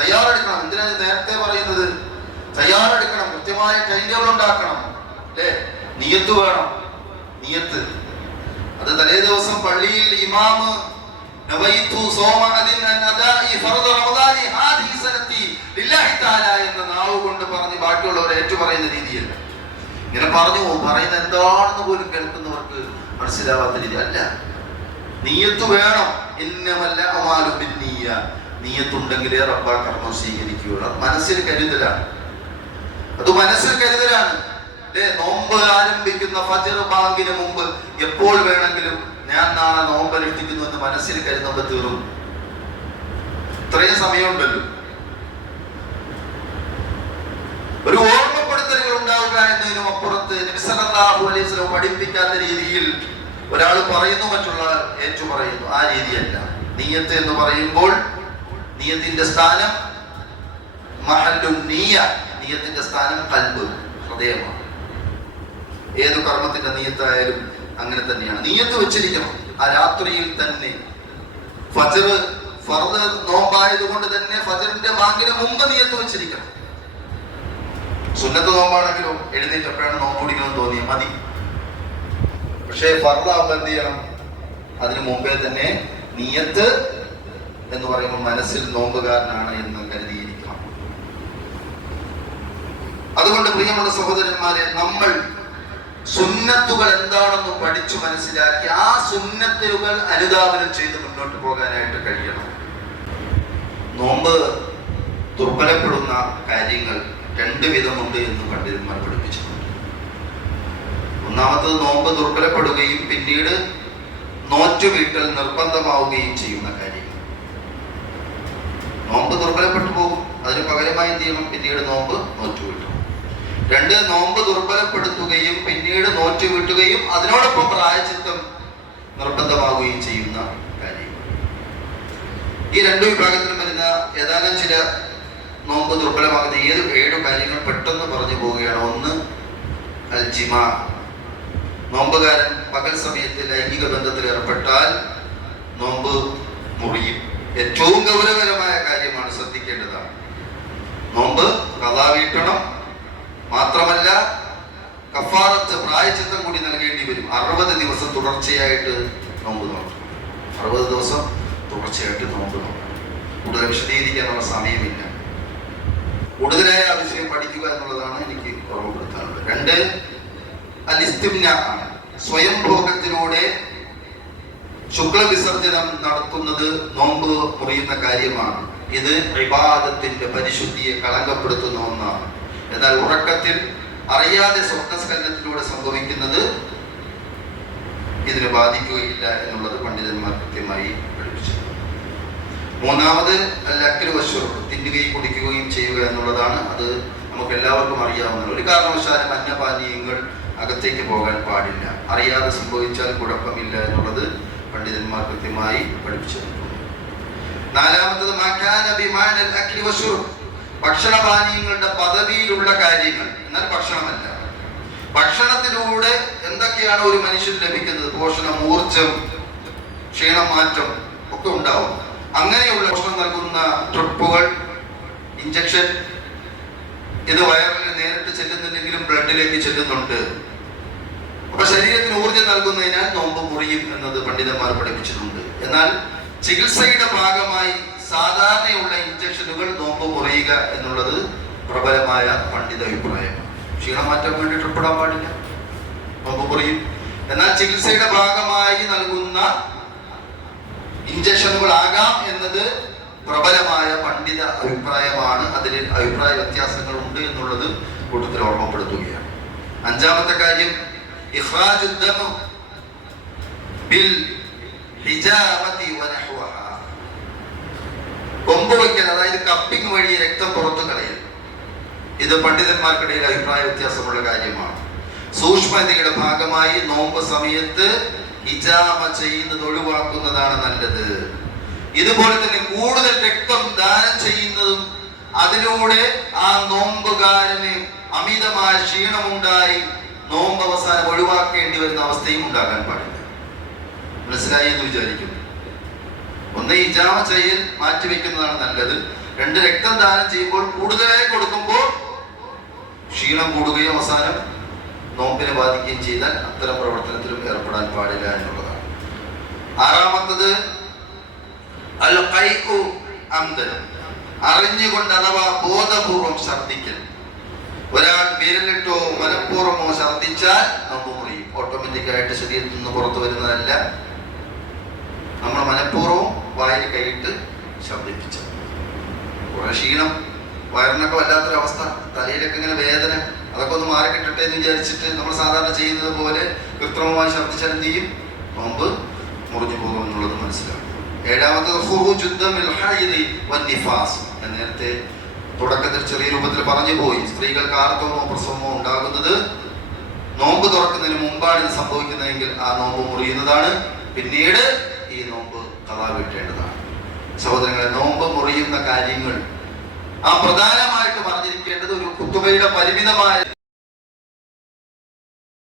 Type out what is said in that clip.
തയ്യാറെടുക്കണം. എന്തിനാണ് നേരത്തെ പറയുന്നത്? തയ്യാറെടുക്കണം, കൃത്യമായ ടൈം ടേബിൾ ഉണ്ടാക്കണം, അല്ലേ? നിയത്ത് വേണം. നിയത്ത് അത് തലേ ദിവസം പള്ളിയിൽ ഇമാമ് എന്ന നാവ് കൊണ്ട് പറഞ്ഞ് ബാക്കിയുള്ളവർ ഏറ്റുപറയുന്ന രീതിയല്ല. ഇങ്ങനെ പറഞ്ഞു പറയുന്ന എന്താണെന്ന് പോലും കേൾക്കുന്നവർക്ക് മനസ്സിലാവാത്ത രീതി അല്ല. നിയത്ത് വേണം. ഇന്നമല്ല അമാലു ബിന്നിയ്യ. നിയത്തുണ്ടെങ്കിലേ റബ്ബാ കർമ്മം സ്വീകരിക്കുകയുള്ളൂ. മനസ്സിൽ കരുതലാണ്. അത് മനസ്സിൽ കരുതലാണ്. നോമ്പ് ആരംഭിക്കുന്ന ഫജ്ർ ബാങ്കിന് മുമ്പ് എപ്പോൾ വേണമെങ്കിലും ഞാൻ നാളെ നോമ്പ് അനുഷ്ഠിക്കുന്നു എന്ന് മനസ്സിൽ കരുതുമ്പോൾ തീർന്നു. ഇത്രയും സമയമുണ്ടല്ലോ. ഒരു ഓർമ്മപ്പെടുത്തലുകൾ ഉണ്ടാവുക എന്നതിനും അപ്പുറത്ത് നബി സല്ലല്ലാഹു അലൈഹി വസല്ലം പഠിപ്പിക്കാത്ത രീതിയിൽ ഒരാൾ പറയുന്നു, മറ്റുള്ളവർ ഏറ്റു പറയുന്നു. ആ രീതിയല്ല. നിയ്യത്ത് എന്ന് പറയുമ്പോൾ നിയ്യത്തിന്റെ സ്ഥാനം മഹല്ലുൻ നിയ്യ. നിയ്യത്തിന്റെ സ്ഥാനം ഖൽബ്, ഹൃദയമാണ്. ഏതു കർമ്മത്തിന്റെ നിയ്യത്തായാലും അങ്ങനെ തന്നെയാണ്. നിയ്യത്ത് വെച്ചിരിക്കണം. ആ രാത്രിയിൽ തന്നെ ഫജ്ർ ഫർദ് നോമ്പായത് കൊണ്ട് തന്നെ ഫജ്റിന്റെ ബാങ്കിന് മുമ്പ് നിയ്യത്ത് വെച്ചിരിക്കണം. സുന്നത്ത് നോമ്പാണെങ്കിലോ എഴുന്നേറ്റപ്പോഴാണ് നോമ്പ് പിടിക്കണം തോന്നിയാൽ മതി. പക്ഷേ ഫർദാകുമ്പോൾ എന്ത് ചെയ്യണം? അതിനു മുമ്പേ തന്നെ നിയ്യത്ത് എന്ന് പറയുമ്പോൾ മനസ്സിൽ നോമ്പുകാരനാണ് എന്ന് കരുതിയിരിക്കണം. അതുകൊണ്ട് പ്രിയമുള്ള സഹോദരന്മാരെ, നമ്മൾ സുന്നത്തുകൾ എന്താണെന്ന് പഠിച്ചു മനസ്സിലാക്കി ആ സുന്നത്തുകൾ അനുധാവനം ചെയ്ത് മുന്നോട്ട് പോകാനായിട്ട് കഴിയണം. നോമ്പ് ദുർബലപ്പെടുന്ന കാര്യങ്ങൾ രണ്ട് വിധമുണ്ട് എന്ന് പണ്ഡിതന്മാർ പഠിപ്പിച്ചിട്ടുണ്ട്. ഒന്നാമത്തത് നോമ്പ് ദുർബലപ്പെടുകയും പിന്നീട് നോറ്റുവീട്ടൽ നിർബന്ധമാവുകയും ചെയ്യുന്ന കാര്യങ്ങൾ. നോമ്പ് ദുർബലപ്പെട്ടു പോകും, അതിന് പകരമായി എന്ത് ചെയ്യണം? പിന്നീട് നോമ്പ് നോറ്റുവീട്ടണം. രണ്ട്, നോമ്പ് ദുർബലപ്പെടുത്തുകയും പിന്നീട് നോറ്റുവീട്ടുകയും അതിനോടൊപ്പം പ്രായശ്ചിത്തം നിർബന്ധമാവുകയും ചെയ്യുന്ന കാര്യം. ഈ രണ്ടു വിഭാഗത്തിലും വരുന്ന ഏതാനും ചില നോമ്പ് ദുർബലമാകുന്ന 7 കാര്യങ്ങൾ പെട്ടെന്ന് പറഞ്ഞു പോവുകയാണ്. ഒന്ന്, അൽ ജിമാ. നോമ്പുകാരൻ പകൽ സമയത്ത് ലൈംഗിക ബന്ധത്തിൽ ഏർപ്പെട്ടാൽ നോമ്പ് മുറിയും. ഏറ്റവും ഗൗരവകരമായ കാര്യമാണ്, ശ്രദ്ധിക്കേണ്ടതാണ്. നോമ്പ് ഖളാ വീട്ടണം. മാത്രമല്ല കഫാറത്ത്, പ്രായശ്ചിത്തം കൂടി നൽകേണ്ടി വരും. 60 ദിവസം തുടർച്ചയായിട്ട് നോമ്പ് നോക്കണം. 60 ദിവസം തുടർച്ചയായിട്ട് നോമ്പ് നോക്കണം. കൂടുതൽ വിശദീകരിക്കാനുള്ള സമയമില്ല. കൂടുതലായ ആ വിഷയം പഠിക്കുക എന്നുള്ളതാണ് എനിക്ക് ഓർമ്മപ്പെടുത്താനുള്ളത്. രണ്ട്, അൽ-ഇസ്തിംന ആണ്. സ്വയം ഭോഗത്തിലൂടെ ശുക്ലവിസർജനം നടത്തുന്നത് നോമ്പ് മുറിയുന്ന കാര്യമാണ്. ഇത് ഇബാദത്തിന്റെ പരിശുദ്ധിയെ കളങ്കപ്പെടുത്തുന്ന ഒന്നാണ്. എന്നാൽ ഉറക്കത്തിൽ അറിയാതെ സ്വപ്നസ്ഖലനത്തിലൂടെ സംഭവിക്കുന്നത് ഇതിനെ ബാധിക്കുകയില്ല എന്നുള്ളത് പണ്ഡിതന്മാർ കൃത്യമായി പഠിപ്പിച്ചിട്ടുണ്ട്. മൂന്നാമത് അൽ-അക്ലു വശുർബ്, തിന്നുകയും കുടിക്കുകയും ചെയ്യുക എന്നുള്ളതാണ്. അത് നമുക്ക് എല്ലാവർക്കും അറിയാവുന്നതാണ്. ഒരു കാരണവശാലും അന്നപാനീയങ്ങൾ അകത്തേക്ക് പോകാൻ പാടില്ല. അറിയാതെ സംഭവിച്ചാൽ കുഴപ്പമില്ല എന്നുള്ളത് പണ്ഡിതന്മാർ കൃത്യമായി പഠിപ്പിച്ചിട്ടുണ്ട്. നാലാമത്തത് മകാന ബിമാനൽ അക്ലി വശുർബ്, ഭക്ഷണപാനീയങ്ങളുടെ പദവിയിലുള്ള കാര്യങ്ങൾ, എന്നാൽ ഭക്ഷണമല്ല. ഭക്ഷണത്തിലൂടെ എന്തൊക്കെയാണ് ഒരു മനുഷ്യന് ലഭിക്കുന്നത്? പോഷണം, ഊർജം, ക്ഷീണം, മാറ്റം ഒക്കെ ഉണ്ടാവും. അങ്ങനെയുള്ള പോഷണം നൽകുന്ന ട്രിപ്പുകൾ, ഇഞ്ചക്ഷൻ, ഇത് വയറിൽ നേരിട്ട് ചെല്ലുന്നില്ലെങ്കിലും ബ്ലഡിലേക്ക് ചെല്ലുന്നുണ്ട്. അപ്പൊ ശരീരത്തിന് ഊർജം നൽകുന്നതിനാൽ നോമ്പ് മുറിയും എന്നത് പണ്ഡിതന്മാർ പഠിപ്പിച്ചിട്ടുണ്ട്. എന്നാൽ ചികിത്സയുടെ ഭാഗമായി സാധാരണയുള്ള ഇഞ്ചക്ഷനുകൾ നോമ്പ് മുറിയുക എന്നുള്ളത് പ്രബലമായ പണ്ഡിത അഭിപ്രായമാണ്. ക്ഷീണം മാറ്റാൻ വേണ്ടി ട്രിപ്പിടാൻ പാടില്ല, നോമ്പ് മുറിയും. എന്നാൽ ചികിത്സയുടെ ഭാഗമായി നൽകുന്ന ഇഞ്ചക്ഷനുകളാകാം എന്നത് പ്രബലമായ പണ്ഡിത അഭിപ്രായമാണ്. അതിൽ അഭിപ്രായ വ്യത്യാസങ്ങളുണ്ട് എന്നുള്ളത് കൂട്ടത്തിൽ ഓർമ്മപ്പെടുത്തുകയാണ്. അഞ്ചാമത്തെ കാര്യം ഇഖ്റാജുദ്ദം ബിൽ ഹിജാമതി വനഹ്വഹ, കൊമ്പ് വയ്ക്കൽ, അതായത് കപ്പിംഗ് വഴി രക്തം പുറത്തു കളയൽ. ഇത് പണ്ഡിതന്മാർക്കിടയിൽ അഭിപ്രായ വ്യത്യാസമുള്ള കാര്യമാണ്. സൂക്ഷ്മതയുടെ ഭാഗമായി നോമ്പ് സമയത്ത് ഹിജാമ ചെയ്യുന്നത് ഒഴിവാക്കുന്നതാണ് നല്ലത്. ഇതുപോലെ തന്നെ കൂടുതൽ രക്തം ദാനം ചെയ്യുന്നതും അതിലൂടെ ആ നോമ്പുകാരന് അമിതമായ ക്ഷീണമുണ്ടായി നോമ്പ് അവസാനം ഒഴിവാക്കേണ്ടി വരുന്ന അവസ്ഥയും ഉണ്ടാകാൻ പാടില്ല. മനസ്സിലായി എന്ന് വിചാരിക്കുന്നു. ഒന്ന് ഹിജാമ ചെയ്യൽ മാറ്റിവെക്കുന്നതാണ് നല്ലത്. 2 രക്തം ദാനം ചെയ്യുമ്പോൾ കൂടുതലായി കൊടുക്കുമ്പോൾ ക്ഷീണം കൂടുകയും അവസാനം നോമ്പിനെ ബാധിക്കുകയും ചെയ്താൽ അത്തരം പ്രവർത്തനത്തിലും ഏർപ്പെടാൻ പാടില്ല എന്നുള്ളതാണ്. 6-മത്തത് അൽ ഖൈഉ അംദൻ, അറിഞ്ഞുകൊണ്ട് അഥവാ ബോധപൂർവം ഛർദ്ദിക്കൽ. ഒരാൾ വിരലിട്ടോ മനഃപൂർവ്വമോ ഛർദ്ദിച്ചാൽ നോമ്പ് മുറിയും. ഓട്ടോമാറ്റിക്കായിട്ട് ശരീരത്തിൽ നിന്ന് പുറത്തു വരുന്നതല്ല, നമ്മൾ മനഃപൂർവ്വം വായിൽ കൈയിട്ട് ഛർദ്ദിപ്പിച്ചത്. കുറെ ക്ഷീണം, വയറിനൊക്കെ വല്ലാത്തൊരവസ്ഥ, തലയിലൊക്കെ ഇങ്ങനെ വേദന, അതൊക്കെ ഒന്ന് മാറി കിട്ടട്ടെ എന്ന് വിചാരിച്ചിട്ട് നമ്മൾ സാധാരണ ചെയ്യുന്നത് പോലെ കൃത്രിമമായി ഛർദ്ദിച്ചാൽ എന്ത് ചെയ്യും? നോമ്പ് മുറിഞ്ഞു പോകും എന്നുള്ളത് മനസ്സിലാവും. 7-മത്തത് ഞാൻ നേരത്തെ തുടക്കത്തിൽ ചെറിയ രൂപത്തിൽ പറഞ്ഞു പോയി. സ്ത്രീകൾക്ക് ആർത്തവമോ പ്രസവമോ ഉണ്ടാകുന്നത് നോമ്പ് തുറക്കുന്നതിന് മുമ്പാണ് ഇത് സംഭവിക്കുന്നതെങ്കിൽ ആ നോമ്പ് മുറിയുന്നതാണ്. പിന്നീട് ഈ നോമ്പ് ഖളാ വീട്ടേണ്ടതാണ്. സഹോദരങ്ങളെ, നോമ്പ് മുറിയുന്ന കാര്യങ്ങൾ ആ പ്രധാനമായിട്ട് പറഞ്ഞിരിക്കേണ്ടത് ഒരു ഖുതുബയുടെ പരിമിതമായ